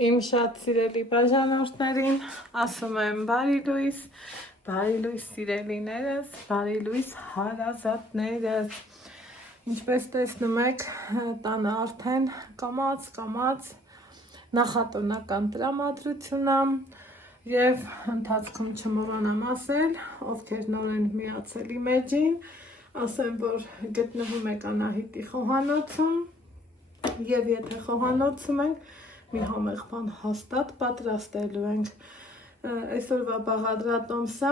Իմ շատ սիրելի բաժանորդներին ասում եմ բարի լույս սիրելիներս, բարի լույս հարազատներս։ Ինչպես տեսնում եք, տանը արդեն կամաց նախատոնական տրամադրություն է եւ ընթացքում չմոռանամ ասել, ովքեր նոր են միացել իմ էջին, ասեմ, որ գտնվում եք Անահիտի խոհանոցում եւ եթե խոհանոցում ենք մի համեղ բան հաստատ պատրաստելու ենք։ Այսօրվա բաղադրատոմսը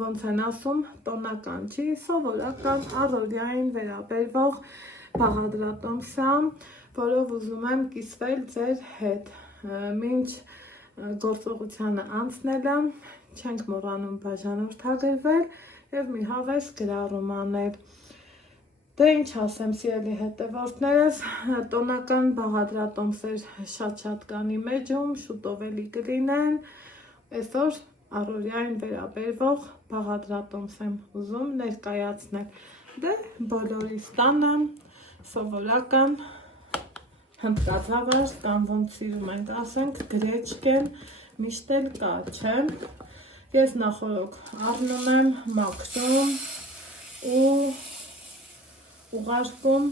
ոնց են ասում, տոնական չի, սովորական առօրյային վերաբերվող բաղադրատոմսը, որով ուզում եմ կիսվել ձեր հետ։ Մինչ գործողությանը անցնելը չենք մոռանում բաժանորդագրվել եւ մի հավես գրառում անել։ Դե ինչ ասեմ, սիրելի հետևորդներս, տոնական բաղադրատոմսեր շատ կան իմ էջում, շուտով էլի կլինեն։ Այսօր առօրյային վերաբերվող բաղադրատոմս եմ ուզում ներկայացնել։ Դե բոլորիս տանը սովորական հնդկածավար կամ ոնց սիրում ենք ասենք գրեչկեն միշտ էլ կա, չէ՞։ Ես նախորոք առնում եմ, մաքրում ու ուղարկում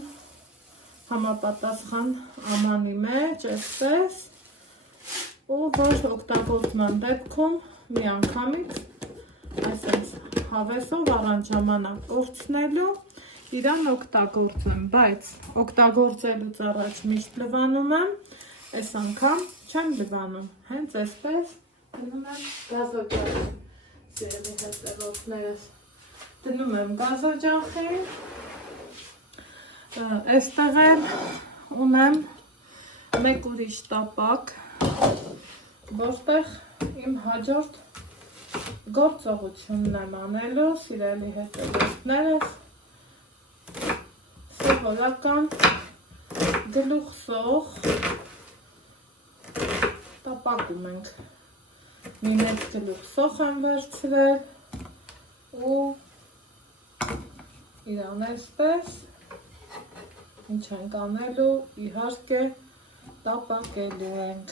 համապատասխան ամանի մեջ, այսպես, ու որ օգտագործման դեպքում միանգամից այսպես հավեսով առանց ժամանակ կորցնելու իրան օգտագործեմ, բայց օգտագործելուց առաջ միշտ լվանում եմ, այս անգամ չեմ լվանում, հենց այսպես դնում եմ գազօջախի, սիրելի հետևորդներս, դնում եմ գազօջախի, այստեղ ունեմ մեկ ուրիշ տապակ, որտեղ իմ հաջորդ գործողությունն եմ անելու, սիրելի հետևորդներս, սովորական գլուխսող տապակում ենք, մի մեծ գլուխսող եմ վերցրել ու իրան այսպես ինչ ենք անելու, իհարկե տապակելու ենք,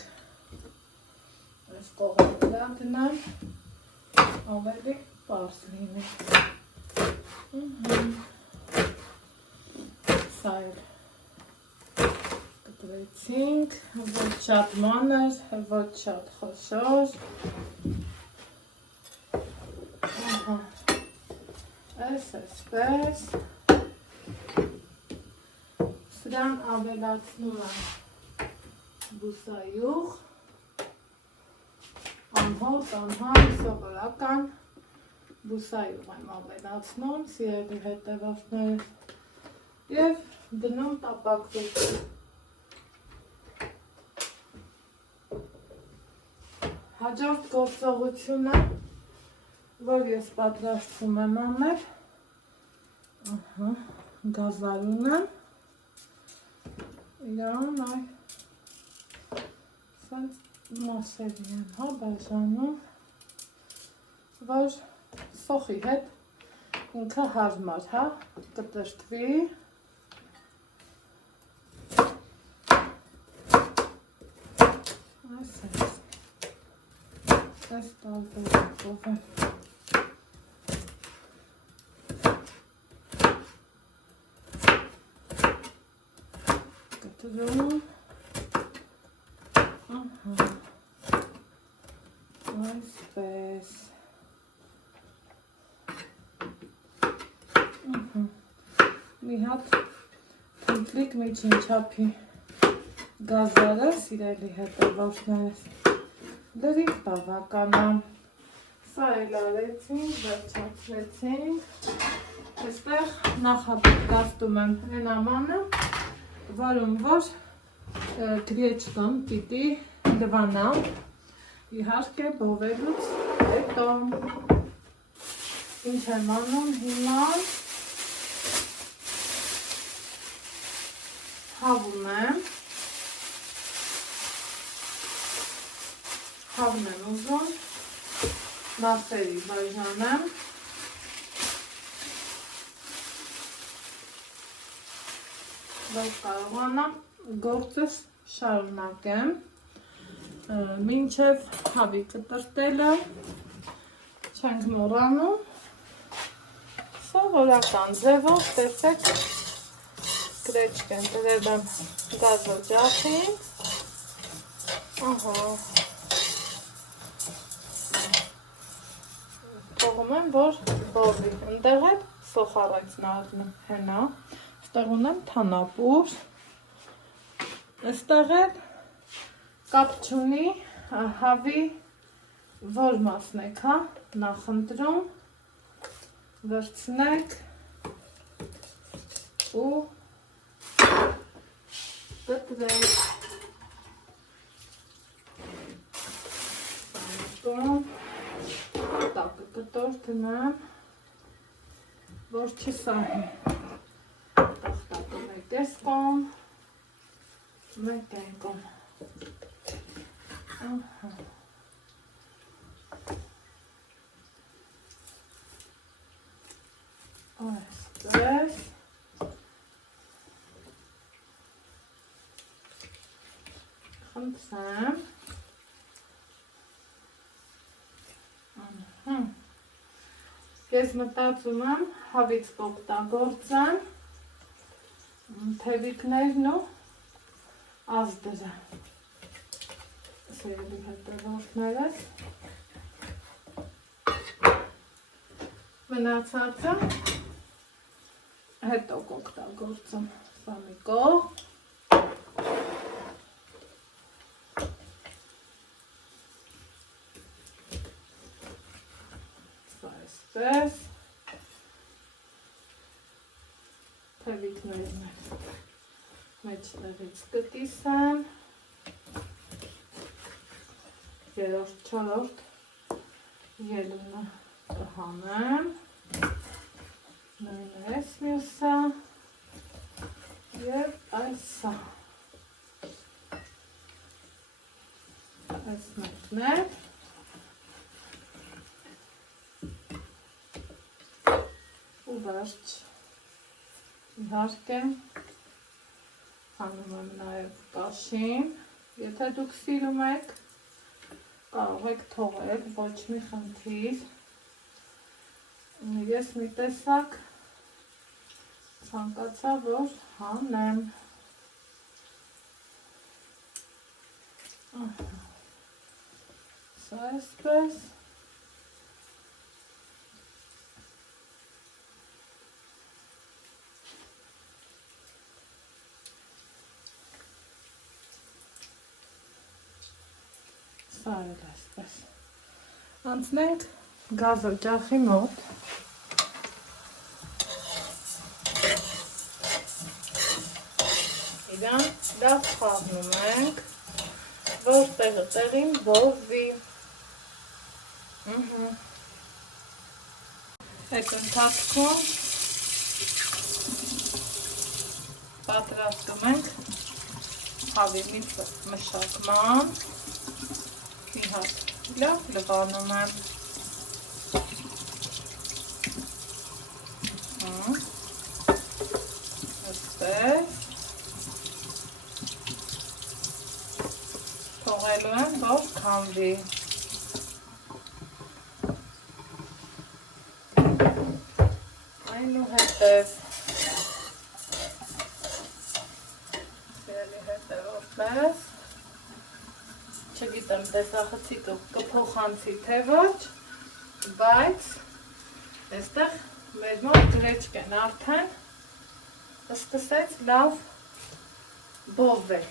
այս կողմը վրա դնեմ, ավելի պարզ լինի, սա էլ կտրեցինք, ոչ շատ մանր, ոչ շատ խոշոր, այսպես, սրան ավելացնում եմ բուսայուղ, անհոտ, սովորական բուսայուղ եմ ավելացնում, սիրելի հետևորդներ, և դնում տապակվություն։ Հաջորդ գործողությունը, որ ես պատրաստում եմ անել, գազարուն եմ, իրան սենց մասերի եմ բաժանում, որ սոխի հետ ինքը հարմար կտրտվի, այս տարբերակով է։ Կտրում, այսպես, մի հատ թնթլիկ միջին չափի գազարը, սիրելի հետևորդներս, լրիվ բավականամ, սա էլ արեցինք, վերջացրեցինք, այստեղ նախապատրաստում եմ այն ամանը, որում որ գրեչկան պիտի լվանամ, իհարկե բովելուց հետո, ինչ եմ անում հիմա, հավն եմ ուզում, մասերի բաժանեմ, որ կարողանամ գործս շարունակեմ, մինչև հավի կտրտելը չենք մոռանում սովորական ձևով տեսեք գրեչկեն դրել եմ գազօջախին, ահա, թողում եմ, որ բովի, ընդեղ էլ սոխարայցն առնեմ, հենա, ստեղ ունեմ թանապուր, ստեղ էլ կապ չունի, հավի որ մասն եք, հա, նախընտրում, վերցնեք ու կտրեք, տակը կտոր տնեմ, որ չսահի, տախտակը մեկ ես կոմ, մեկ են կոմ, այսպես, խնդրեմ, ես մտածում եմ հավից կօգտագործեմ թևիկներն ու ազդրը, սերելի հետևորդներս, մնացածը հետո կօգտագործեմ, սա մի կողմ, այսպես, թևիկներն մեջտեղից կկիսեմ, երորդ, չորորդ ելունը կհանեմ, նույնը ես մյուսը և այսա, այս մեկներ, ու վերջ, իհարկե, հանում եմ նաև կաշին, եթե դուք սիրում եք, կարող եք թողել, ոչ մի խնդիր, ես մի տեսակ ցանկացա, որ հանեմ, սա այսպես, սա էլ այսպես, անցնենք գազօջախի մոտ, իրան լավ խառնում ենք, որ տեղը տեղին բովի, այդ ընթացքում պատրաստում ենք հավի մշակման, մի հատ լավ լվանում եմ, այսպես, թողելու եմ, որ քամվի, այնուհետև սիրելի հետևորդներ, չգիտեմ տեսախցի կփոխանցի թե ոչ, բայց այստեղ մեր մոտ գրեչկեն արդեն սկսեց լավ բովվել,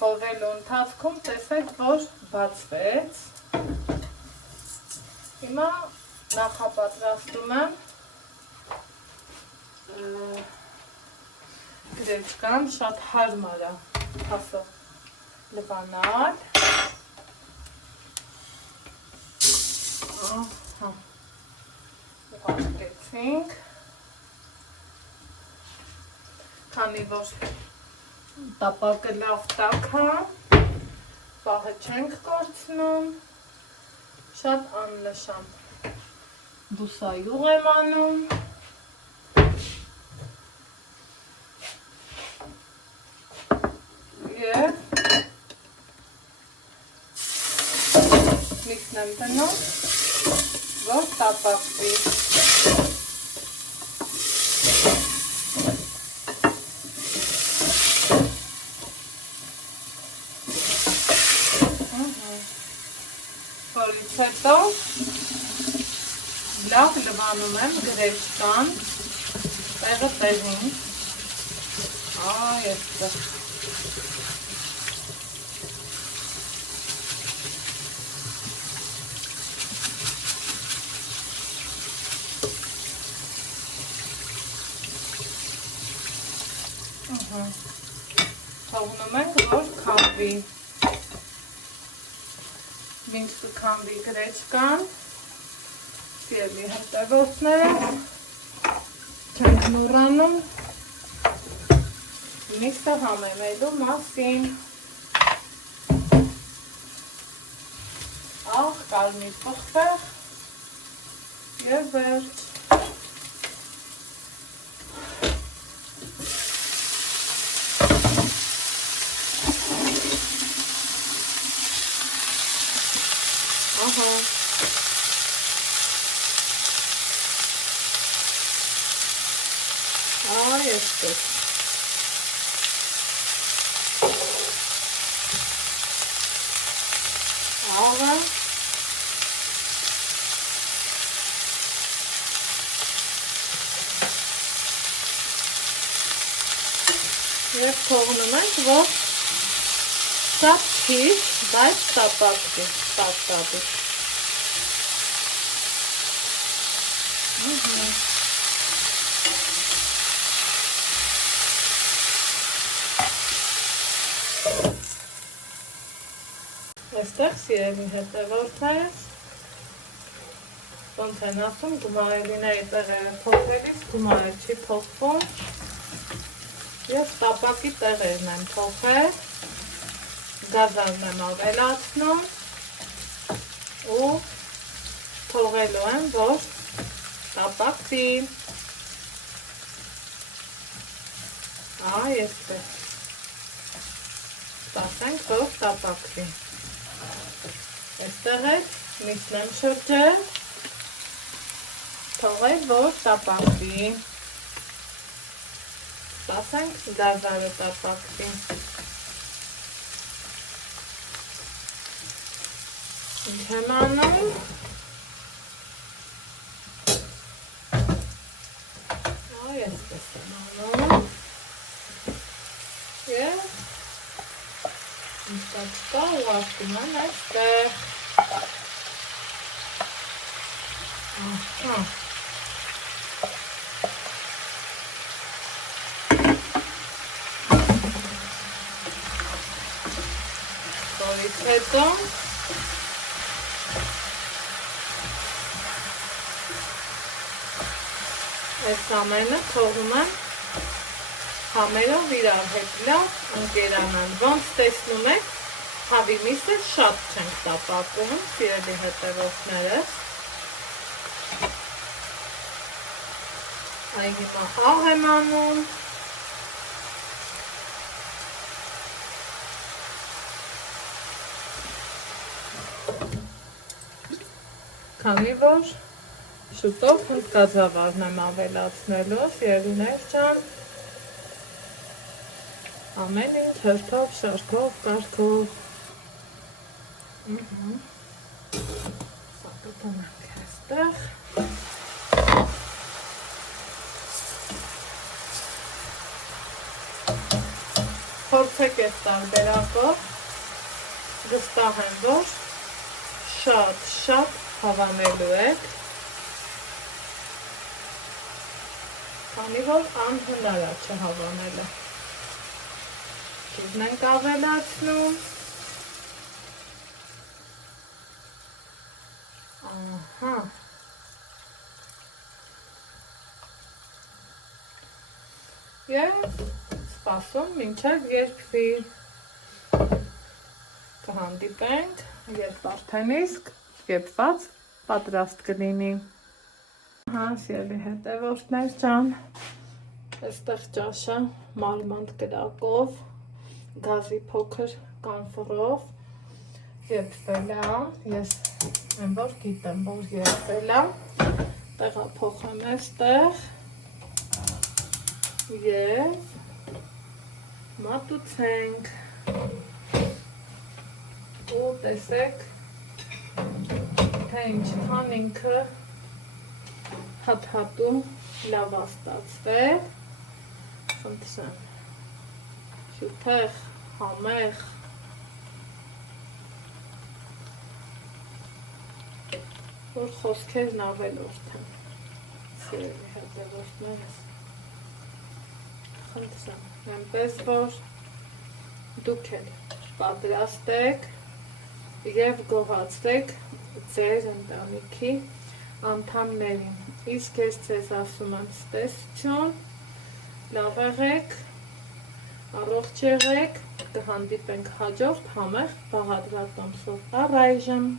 բովելու ընթացքում տեսեք, որ բացվեց, հիմա նախապատրաստում եմ գրեչկան, շատ հարմար է հասը լվանալ, ուղարկեցինք, քանի որ տապակը լավ տաք է, պահը չենք կորցնում, շատ աննշան բուսայուղ եմ անում, միսն եմ դնում, որ տապակվի։ Որից հետո լավ լվանում եմ գրեչկան տեղը տեղին, այստեղ։ Թողնում ենք, որ քամվի։ Մինչ կքամվի գրեչկան, սիրելի հետևորդներ, չենք մոռանում միսը համեմելու մասին։ Աղ, կարմիր պղպեղ և վերջ։ Այստեղ։ Աղը և թողնում ենք, որ շատ քիչ, բայց տապակվի, տապտապի։ Այստեղ սիրելի հետևորդներ, ոնց են ասում, գումարելիների տեղերը փոխվելիս գումարը չի փոխվում և տապակի տեղերն են փոխել, գազարն եմ ավելացնում ու թողելու եմ, որ տապակվի։ Այստեղ։ Սպասենք, որ տապակվի։ Այստեղ էլ միսն եմ շրջել, թողել, որ տապակվի։ Սպասենք գազարը տապակվի։ Ինչ եմ անում։ Այսպես եմ անում։ Եվ Ինչկա ուղարկում եմ այստեղ։ Որից հետո այս ամենը թողում եմ համերով իրար հետ լավ ընկերանան։ Ոնց տեսնում եք, հավի միսը շատ չենք տապակում, սիրելի հետևորդներս։ Այ հիմա աղ եմ անում։ Քանի որ շուտով հնդկաձավարն եմ ավելացնելու, սիրելիներ ջան։ Ամեն ինչ հերթով, շարքով, կարգով։ Սա կտում ենք այստեղ։ Փորձեք այս տարբերակով, վստահ եմ, որ շատ հավանելու եք, քանի որ անհնար է չհավանելը։ Ճիզն ենք ավելացնում։ Ահա։ Եվ սպասում մինչև երկվի։ Կհանդիպենք, երբ արդեն իսկ կեպված պատրաստ կլինի։ Հա, սիրելի հետևորդներ ջան, այստեղ ճաշը մարմանդ կրակով, գազի փոքր կանֆորով եփվել է, ես Եմ որ գիտեմ, որ երբել եմ, տեղափոխեմ այստեղ և մատուցենք ու տեսեք, թե ինչքան ինքը հատ-հատում լավ ստացվել, խնդրեմ, շուտեղ, համեղ, որ խոսքերն ավելորդ են, սիրելի հետևորդներս, խնդրեմ, այնպես որ դուք էլ պատրաստեք և գոհացրեք ձեր ընտանիքի անդամներին, իսկ ես ձեզ ասում եմ ցտեսություն, լավ եղեք, առողջ եղեք, կհանդիպենք հաջորդ համեղ բաղադրատոմսով, առայժմ